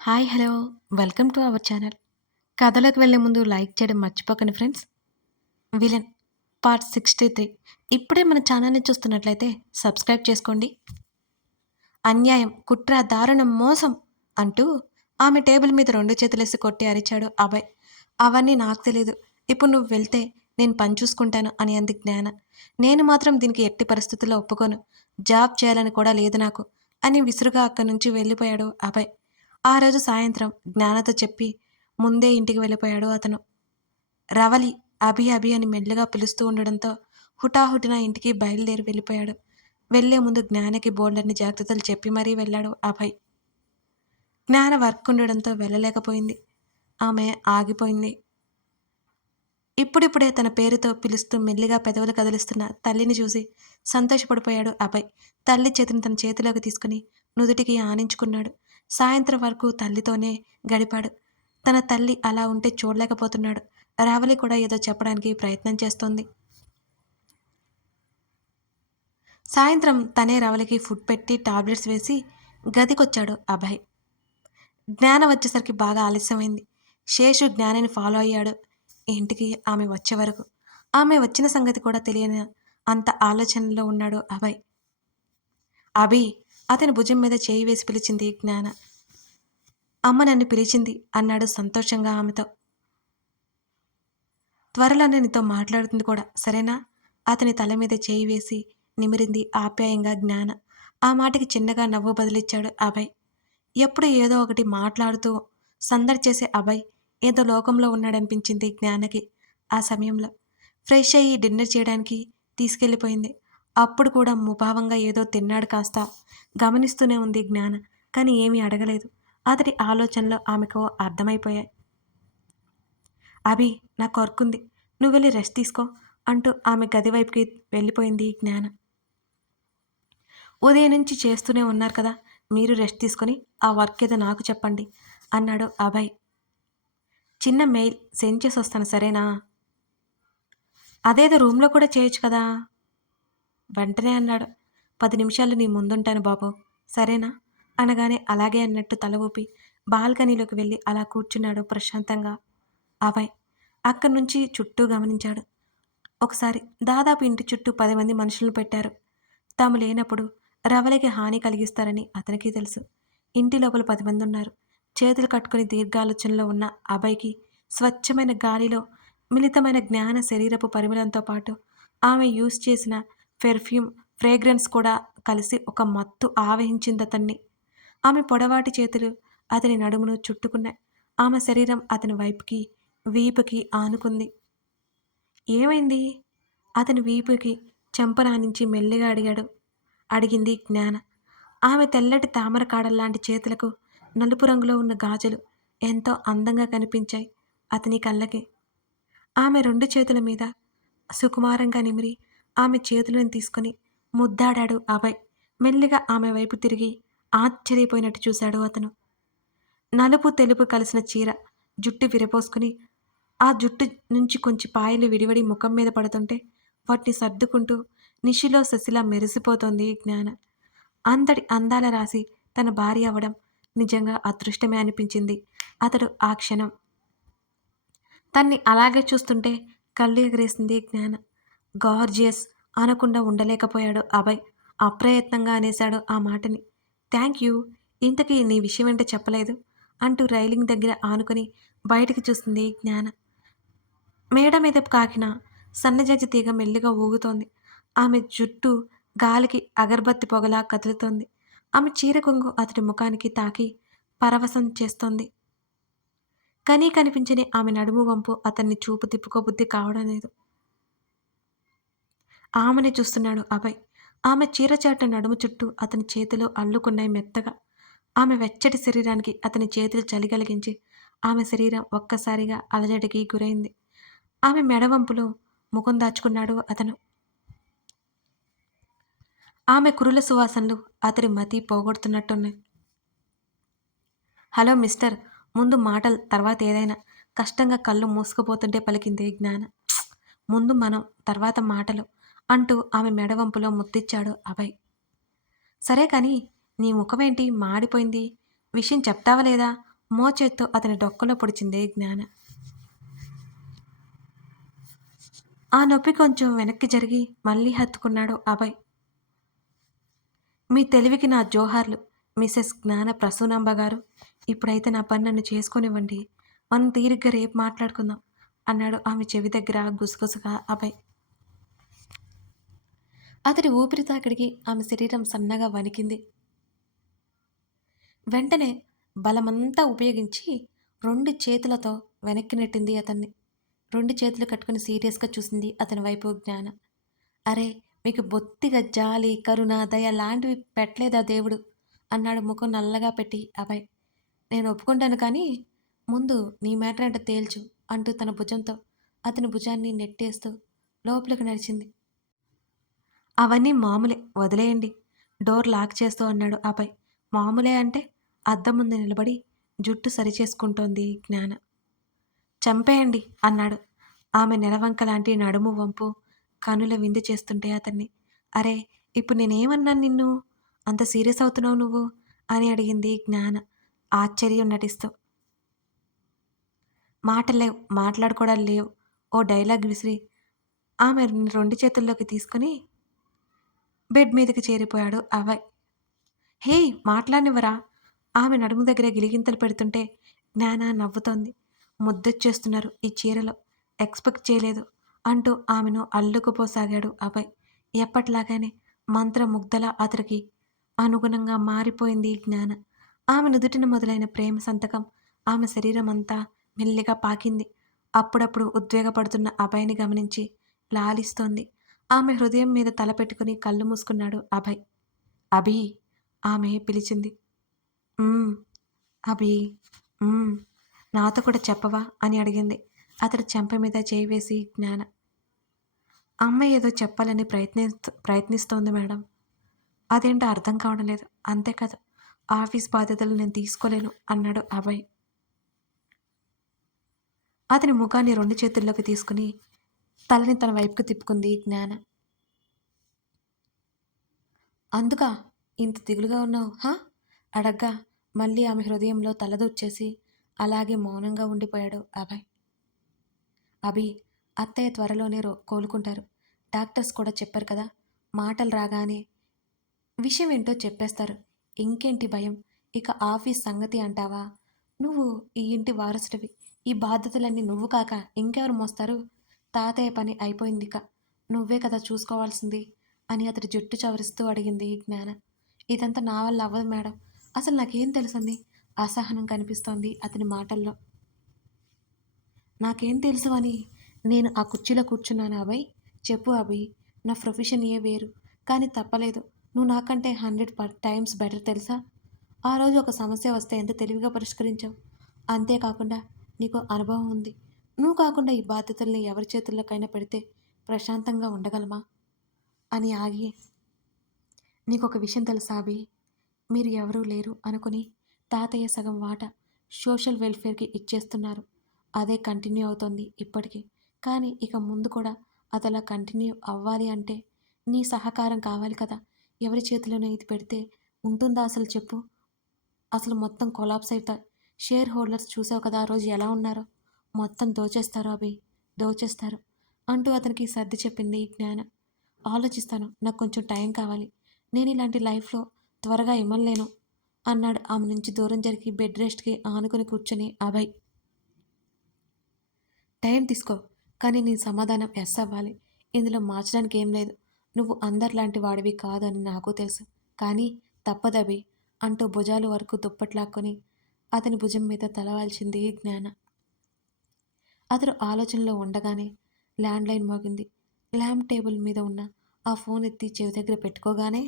Hi hello welcome to our channel. కథలోకి వెళ్ళే ముందు లైక్ చేయడం మర్చిపోకండి ఫ్రెండ్స్. Villain part 63. ఇప్పుడే మన ఛానల్ని చూస్తున్నట్లయితే సబ్స్క్రైబ్ చేసుకోండి. అన్యాయం, కుట్ర, దారుణం, మోసం అంటూ ఆమె టేబుల్ మీద రెండు చేతులేసి కొట్టి అరిచాడు అభయ్. అవన్నీ నాకు తెలీదు, ఇప్పుడు నువ్వు వెళ్తే నేను పని చూసుకుంటాను అని అంది జ్ఞాన. నేను మాత్రం దీనికి ఎట్టి పరిస్థితుల్లో ఒప్పుకోను, జాబ్ చేయాలని కూడా లేదు నాకు అని విసురుగా అక్కడి నుంచి వెళ్ళిపోయాడు అభయ్. ఆ రోజు సాయంత్రం జ్ఞానతో చెప్పి ముందే ఇంటికి వెళ్ళిపోయాడు అతను. రవలి అభి అభి అని మెల్లిగా పిలుస్తూ ఉండడంతో హుటాహుటిన ఇంటికి బయలుదేరి వెళ్ళిపోయాడు. వెళ్లే ముందు జ్ఞానకి బోల్డన్ని జాగ్రత్తలు చెప్పి మరీ వెళ్ళాడు అభయ్. జ్ఞాన వర్క్ ఉండడంతో వెళ్ళలేకపోయింది. ఆమె ఆగిపోయింది. ఇప్పుడిప్పుడే తన పేరుతో పిలుస్తూ మెల్లిగా పెదవులు కదిలిస్తున్న తల్లిని చూసి సంతోషపడిపోయాడు అభయ్. తల్లి చేతిని తన చేతిలోకి తీసుకుని నుదుటికి ఆనించుకున్నాడు. సాయంత్రం వరకు తల్లితోనే గడిపాడు. తన తల్లి అలా ఉంటే చూడలేకపోతున్నాడు. రావలి కూడా ఏదో చెప్పడానికి ప్రయత్నం చేస్తోంది. సాయంత్రం తనే రవలికి ఫుడ్ పెట్టి టాబ్లెట్స్ వేసి గదికొచ్చాడు అభయ్. జ్ఞాన వచ్చేసరికి బాగా ఆలస్యమైంది. శేషు జ్ఞానిని ఫాలో అయ్యాడు ఇంటికి ఆమె వచ్చే వరకు. ఆమె వచ్చిన సంగతి కూడా తెలియని అంత ఆలోచనలో ఉన్నాడు అభయ్. అభి అతని భుజం మీద చేయి వేసి పిలిచింది జ్ఞాన. అమ్మ నన్ను పిలిచింది అన్నాడు సంతోషంగా ఆమెతో. త్వరలోనే నీతో మాట్లాడుతుంది కూడా, సరేనా? అతని తల మీద చేయి వేసి నిమిరింది ఆప్యాయంగా జ్ఞాన. ఆ మాటకి చిన్నగా నవ్వు బదిలిచ్చాడు అభయ్. ఎప్పుడు ఏదో ఒకటి మాట్లాడుతూ సందడి చేసే అభయ్ ఏదో లోకంలో ఉన్నాడనిపించింది జ్ఞానకి. ఆ సమయంలో ఫ్రెష్ అయ్యి డిన్నర్ చేయడానికి తీసుకెళ్ళిపోయింది. అప్పుడు కూడా ముభావంగా ఏదో తిన్నాడు కాస్త గమనిస్తూనే ఉంది జ్ఞాన. కానీ ఏమీ అడగలేదు. అతడి ఆలోచనలో ఆమెకు అర్థమైపోయాయి. అభి నాకు వర్క్ ఉంది, నువ్వు వెళ్ళి రెస్ట్ తీసుకో అంటూ ఆమె గది వైపుకి వెళ్ళిపోయింది జ్ఞాన. ఉదయం నుంచి చేస్తూనే ఉన్నారు కదా, మీరు రెస్ట్ తీసుకొని ఆ వర్క్ ఏదో నాకు చెప్పండి అన్నాడు అభయ్. చిన్న మెయిల్ సెండ్ చేసి వస్తాను, సరేనా? అదేదో రూమ్లో కూడా చేయొచ్చు కదా. వెంటనే అన్నాడు. 10 నిమిషాలు నీ ముందుంటాను బాబు, సరేనా? అనగానే అలాగే అన్నట్టు తల ఊపి బాల్కనీలోకి వెళ్ళి అలా కూర్చున్నాడు ప్రశాంతంగా అభయ్. అక్కడి నుంచి చుట్టూ గమనించాడు. ఒకసారి దాదాపు ఇంటి చుట్టూ 10 మంది మనుషులను పెట్టారు. తాము లేనప్పుడు రవలికి హాని కలిగిస్తారని అతనికి తెలుసు. ఇంటి లోపల 10 మంది ఉన్నారు. చేతులు కట్టుకుని దీర్ఘాలోచనలో ఉన్న అభయ్కి స్వచ్ఛమైన గాలిలో మిళితమైన జ్ఞాన శరీరపు పరిమళంతో పాటు ఆమె యూజ్ చేసిన పెర్ఫ్యూమ్ ఫ్రేగ్రెన్స్ కూడా కలిసి ఒక మత్తు ఆవహించిందతన్ని. ఆమె పొడవాటి చేతులు అతని నడుమును చుట్టుకున్నాయి. ఆమె శరీరం అతని వైపుకి వీపుకి ఆనుకుంది. ఏమైంది? అతని వీపుకి చెంపనానించి మెల్లిగా అడిగింది జ్ఞాన. ఆమె తెల్లటి తామర కాడల్లాంటి చేతులకు నలుపు రంగులో ఉన్న గాజులు ఎంతో అందంగా కనిపించాయి అతని కళ్ళకి. ఆమె 2 చేతుల మీద సుకుమారంగా నిమిరి ఆమె చేతులను తీసుకుని ముద్దాడాడు అభయ్. మెల్లిగా ఆమె వైపు తిరిగి ఆశ్చర్యపోయినట్టు చూశాడు అతను. నలుపు తెలుపు కలిసిన చీర, జుట్టు విరపోసుకుని ఆ జుట్టు నుంచి కొంచెం పాయలు విడివడి ముఖం మీద పడుతుంటే వాటిని సర్దుకుంటూ నిశిలో శశిలా మెరిసిపోతోంది జ్ఞాన. అంతటి అందాల రాశి తన భార్య అవ్వడం నిజంగా అదృష్టమే అనిపించింది అతడు ఆ క్షణం. తన్ని అలాగే చూస్తుంటే కళ్ళు ఎగరేసింది జ్ఞాన. గార్జియస్ అనకుండా ఉండలేకపోయాడు అభయ్. అప్రయత్నంగా అనేశాడు ఆ మాటని. థ్యాంక్ యూ, ఇంతకీ నీ విషయం ఏంటో చెప్పలేదు అంటూ రైలింగ్ దగ్గర ఆనుకొని బయటికి చూస్తుంది జ్ఞాన. మేడ మీద కాకిన సన్నజాజి తీగ మెల్లిగా ఊగుతోంది. ఆమె జుట్టు గాలికి అగర్బత్తి పొగలా కదులుతోంది. ఆమె చీర కొంగు అతడి ముఖానికి తాకి పరవశం చేస్తోంది. కనీ కనిపించని ఆమె నడుము వంపు అతన్ని చూపు తిప్పుకోబుద్ధి కావడం లేదు. ఆమెనే చూస్తున్నాడు అభయ్. ఆమె చీరచాట నడుము చుట్టూ అతని చేతులు అల్లుకున్నాయి మెత్తగా. ఆమె వెచ్చటి శరీరానికి అతని చేతులు చలి కలిగించి ఆమె శరీరం ఒక్కసారిగా అలజడికి గురైంది. ఆమె మెడవంపులో ముఖం దాచుకున్నాడు అతను. ఆమె కురుల సువాసనలు అతడి మతి పోగొడుతున్నట్టున్నాయి. హలో మిస్టర్, ముందు మాటలు తర్వాత ఏదైనా కష్టంగా కళ్ళు మూసుకుపోతుంటే పలికింది జ్ఞాన. ముందు మనం, తర్వాత మాటలు అంటూ ఆమె మెడవంపులో ముద్దిచ్చాడు అభయ్. సరే కానీ నీ ముఖమేంటి మాడిపోయింది, విషయం చెప్తావా లేదా మోచేత్తో అతని డొక్కలో పొడిచింది జ్ఞాన. ఆ నొప్పి కొంచెం వెనక్కి జరిగి మళ్ళీ హత్తుకున్నాడు అభయ్. మీ తెలివికి నా జోహార్లు మిసెస్ జ్ఞాన ప్రసూనాంబ గారు. ఇప్పుడైతే నా పని నన్ను చేసుకోనివ్వండి. మనం తీరిగ్గా రేపు మాట్లాడుకుందాం అన్నాడు ఆమె చెవి దగ్గర గుసగుసగా అభయ్. అతడి ఊపిరి తాకిడికి ఆమె శరీరం సన్నగా వణికింది. వెంటనే బలమంతా ఉపయోగించి 2 చేతులతో వెనక్కి నెట్టింది అతన్ని. 2 చేతులు కట్టుకుని సీరియస్‌గా చూసింది అతని వైపు జ్ఞాన. అరే! మీకు బొత్తిగా జాలి, కరుణ, దయ లాంటివి పెట్టలేదా దేవుడు? అన్నాడు ముఖం నల్లగా పెట్టి అభయ్. నేను ఒప్పుకుంటాను కానీ, ముందు నీ మ్యాటర్ ఏంటో తేల్చు అంటూ తన భుజంతో అతని భుజాన్ని నెట్టేస్తూ లోపలికి నడిచింది. అవన్నీ మామూలే వదిలేయండి డోర్ లాక్ చేస్తూ అన్నాడు అభయ్. మామూలే అంటే అద్దం ముందు నిలబడి జుట్టు సరిచేసుకుంటోంది జ్ఞాన. చంపేయండి అన్నాడు. ఆమె నెలవంక లాంటి నడుము వంపు కనుల విందు చేస్తుంటే అతన్ని. అరే ఇప్పుడు నేనేమన్నాను నిన్ను? అంత సీరియస్ అవుతున్నావు నువ్వు అని అడిగింది జ్ఞాన ఆశ్చర్యం నటిస్తూ. మాటలేవు మాట్లాడుకోవడాలు లేవు. ఓ డైలాగ్ విసిరి ఆమె 2 చేతుల్లోకి తీసుకుని బెడ్ మీదకి చేరిపోయాడు అభయ్. హే మాట్లాడనివ్వరా? ఆమె నడుము దగ్గర గిలిగింతలు పెడుతుంటే జ్ఞాన నవ్వుతోంది. ముద్దొచ్చేస్తున్నారు ఈ చీరలో. ఎక్స్‌పెక్ట్ చేయలేదు అంటూ ఆమెను అల్లుకుపోసాగాడు అభయ్. ఎప్పట్లాగానే మంత్రముగ్ధలా అతడికి అనుగుణంగా మారిపోయింది జ్ఞాన. ఆమె నుదుటిన మొదలైన ప్రేమ సంతకం ఆమె శరీరమంతా మెల్లిగా పాకింది. అప్పుడప్పుడు ఉద్వేగపడుతున్న అభయ్‌ని గమనించి లాలిస్తోంది. ఆమె హృదయం మీద తల పెట్టుకుని కళ్ళు మూసుకున్నాడు అభయ్. అభి ఆమె పిలిచింది. "హ్మ్. అభి హ్మ్. నాతో కూడా చెప్పవా?" అని అడిగింది. అతడి చెంప మీద చేయి వేసి జ్ఞాన. అమ్మ ఏదో చెప్పాలని ప్రయత్నిస్తోంది మేడం. అదేంటో అర్థం కావడం లేదు. అంతేకాదు ఆఫీస్ బాధ్యతలు నేను తీసుకోలేను అన్నాడు అభయ్. అతని ముఖాన్ని 2 చేతుల్లోకి తీసుకుని తలని తన వైపుకు తిప్పుకుంది జ్ఞాన. అందుకా ఇంత దిగులుగా ఉన్నావు హా? అడగ్గా మళ్ళీ ఆమె హృదయంలో తలదూర్చేసి అలాగే మౌనంగా ఉండిపోయాడు అభయ్. అభి అత్తయ్య త్వరలోనే కోలుకుంటారు. డాక్టర్స్ కూడా చెప్పారు కదా. మాటలు రాగానే విషయం ఏంటో చెప్పేస్తారు. ఇంకేంటి భయం? ఇక ఆఫీస్ సంగతి అంటావా? నువ్వు ఈ ఇంటి వారసుడివి. ఈ బాధ్యతలన్నీ నువ్వు కాక ఇంకెవరు మోస్తారు? తాతయ్య పని అయిపోయిందిక. నువ్వే కదా చూసుకోవాల్సింది అని అతడి జుట్టు చవరిస్తూ అడిగింది జ్ఞాన. ఇదంతా నా వల్ల అవ్వదు మేడం. అసలు నాకేం తెలుసంది? అసహనం కనిపిస్తోంది అతని మాటల్లో. నాకేం తెలుసు అని నేను ఆ కుర్చీలో కూర్చున్నాను అభయ్. చెప్పు అభయ్. నా ప్రొఫెషన్ ఏ వేరు. కానీ తప్పలేదు. నువ్వు నాకంటే 100 టైమ్స్ బెటర్ తెలుసా? ఆ రోజు ఒక సమస్య వస్తే ఎంత తెలివిగా పరిష్కరించావు. అంతేకాకుండా నీకు అనుభవం ఉంది. నువ్వు కాకుండా ఈ బాధ్యతల్ని ఎవరి చేతుల్లోకైనా పెడితే ప్రశాంతంగా ఉండగలమా? అని ఆగి నీకొక విషయం తెలుసా అభి? మీరు ఎవరూ లేరు అనుకుని తాతయ్య సగం వాటా సోషల్ వెల్ఫేర్‌కి ఇచ్చేస్తున్నారు. అదే కంటిన్యూ అవుతోంది ఇప్పటికి. కానీ ఇక ముందు కూడా అదలా కంటిన్యూ అవ్వాలి అంటే నీ సహకారం కావాలి కదా! ఎవరి చేతిలోనో ఇది పెడితే ఉంటుందా అసలు చెప్పు? అసలు మొత్తం కొలాప్స్ అయితాయి. షేర్ హోల్డర్స్ చూసావు కదా ఆ రోజు ఎలా ఉన్నారో? మొత్తం దోచేస్తారు అభి. దోచేస్తారు అంటూ అతనికి సర్ది చెప్పింది జ్ఞాన. ఆలోచిస్తాను. నాకు కొంచెం టైం కావాలి. నేను ఇలాంటి లైఫ్‌లో త్వరగా ఇమడలేను అన్నాడు ఆమె నుంచి దూరం జరిగి బెడ్ రెస్ట్‌కి ఆనుకుని కూర్చొని అభయ్. టైం తీసుకో. కానీ నీ సమాధానం యెస్ అవ్వాలి. ఇందులో మార్చడానికి ఏం లేదు. నువ్వు అందరిలాంటి వాడివి కాదు అని నాకు తెలుసు. కానీ తప్పదభి అంటూ భుజాల వరకు దుప్పట్లాక్కొని అతని భుజం మీద తల వాల్చింది జ్ఞాన. అతడు ఆలోచనలో ఉండగానే ల్యాండ్‌లైన్ మోగింది. ల్యాంప్ టేబుల్ మీద ఉన్న ఆ ఫోన్ ఎత్తి చెవి దగ్గర పెట్టుకోగానే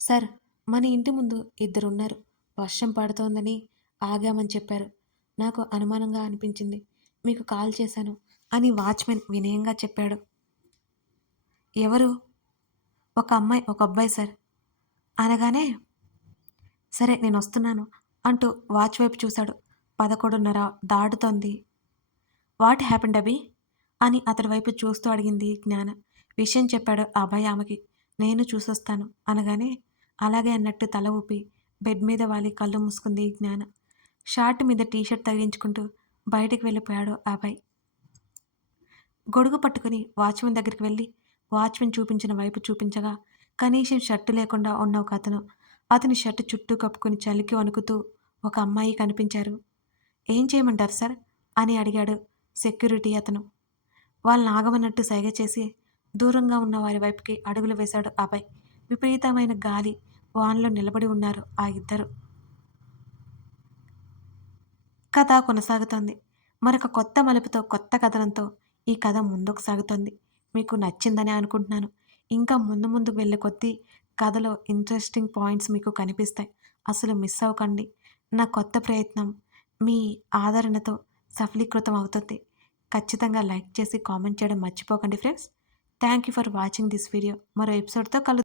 సార్ మన ఇంటి ముందు ఇద్దరున్నారు. వర్షం పడుతోందని ఆగామని చెప్పారు. నాకు అనుమానంగా అనిపించింది. మీకు కాల్ చేశాను అని వాచ్‌మెన్ వినయంగా చెప్పాడు. ఎవరు? ఒక అమ్మాయి, ఒక అబ్బాయి సార్ అనగానే సరే నేనొస్తున్నాను అంటూ వాచ్ వైపు చూశాడు. 11:30 దాటుతోంది. వాట్ హ్యాపెండ్ అభి? అని అతడి వైపు చూస్తూ అడిగింది జ్ఞాన. విషయం చెప్పాడు అభయ్ ఆమెకి. నేను చూసొస్తాను అనగానే అలాగే అన్నట్టు తల ఊపి బెడ్ మీద వాలి కళ్ళు మూసుకుంది జ్ఞాన. షార్ట్ మీద టీ షర్ట్ తగిలించుకుంటూ బయటికి వెళ్ళిపోయాడు అభయ్. గొడుగు పట్టుకుని వాచ్‌మెన్ దగ్గరికి వెళ్లి, వాచ్‌మెన్ చూపించిన వైపు చూపించగా, కనీసం షర్టు లేకుండా ఉన్న ఒకతను, అతని షర్ట్ చుట్టూ కప్పుకొని చలికి వణుకుతూ ఒక అమ్మాయి కనిపించారు. "ఏం చేయమంటారు సార్?" అని అడిగాడు సెక్యూరిటీ అతను. వాళ్ళనాగమన్నట్టు సైగ చేసి, దూరంగా ఉన్న వారి వైపుకి అడుగులు వేశాడు అభయ్. విపరీతమైన గాలి, వానలో నిలబడి ఉన్నారు ఆ ఇద్దరు. కథ కొనసాగుతోంది. మరొక కొత్త మలుపుతో, కొత్త కథనంతో ఈ కథ ముందుకు సాగుతోంది. మీకు నచ్చిందనే అనుకుంటున్నాను. ఇంకా ముందు ముందుకు వెళ్ళే కొద్దీ కథలో ఇంట్రెస్టింగ్ పాయింట్స్ మీకు కనిపిస్తాయి. అసలు మిస్ అవ్వకండి. నా కొత్త ప్రయత్నం మీ ఆదరణతో సఫలీకృతం అవుతుంది. ఖచ్చితంగా లైక్ చేసి, కామెంట్ చేయడం మర్చిపోకండి friends. Thank you for watching this video. మరో ఎపిసోడ్‌తో